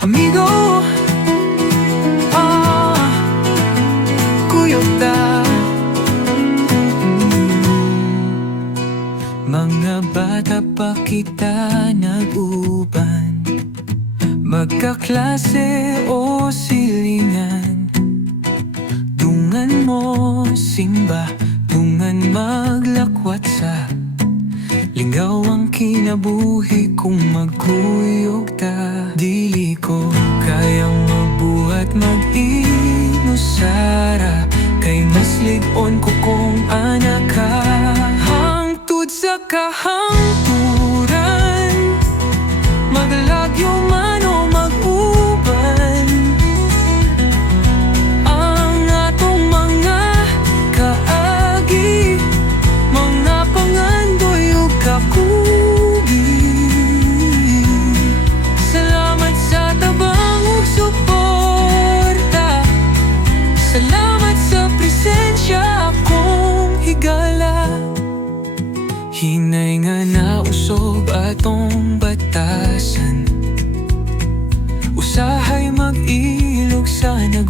Amigo Ah Kuyota. Mga bata pa kita nag-uban. Magkaklase o silingan. Dungan mo simba. Lingaw ang kinabuhi kung magkuyog ta Dili ko kayang mabuhat mag-inusara Kay mas ligon ko kung anak ka. Hangtod sa kahangturan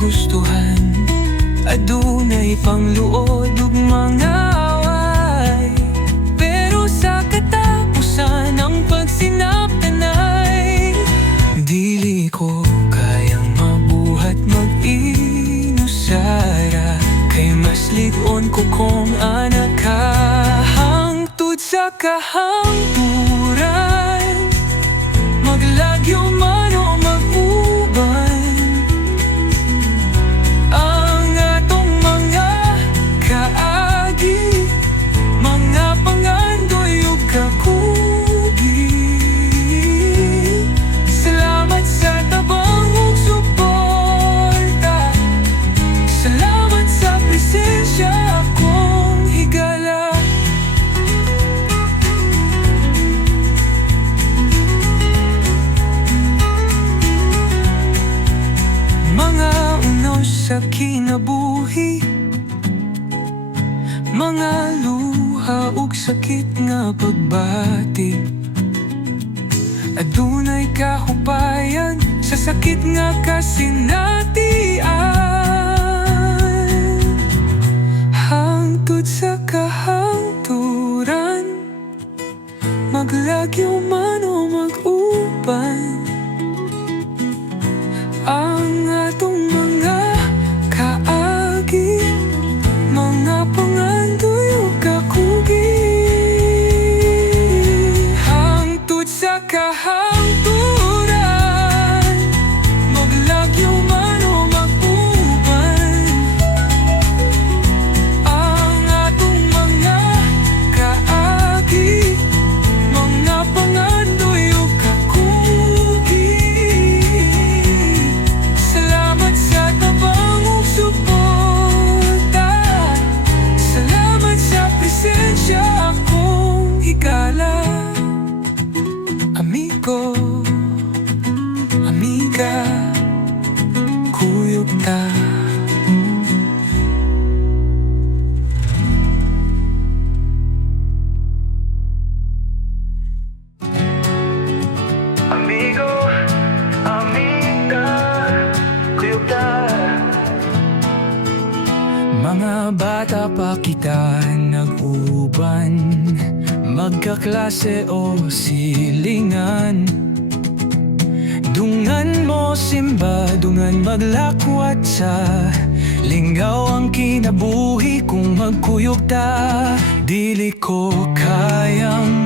sa nagustuhan Adunay pangluod ug mga away Pero sa katapusan ang pagsinaptanay Dili ko kayang mabuhat mag-inusara. Kay mas ligon ko kung anak ka Hangtod sa kahangturan sa kinabuhi. Mga luha ug sakit nga pagbati. Adunay kahupayan sa sakit nga kasinatian kuyog ta Amigo, amiga, Mga bata pa kita nag-uban Magkaklase o silingan mo simba, dungan maglakwat sa Lingaw ang kinabuhi kung magkuyog ta. Dili ko kayang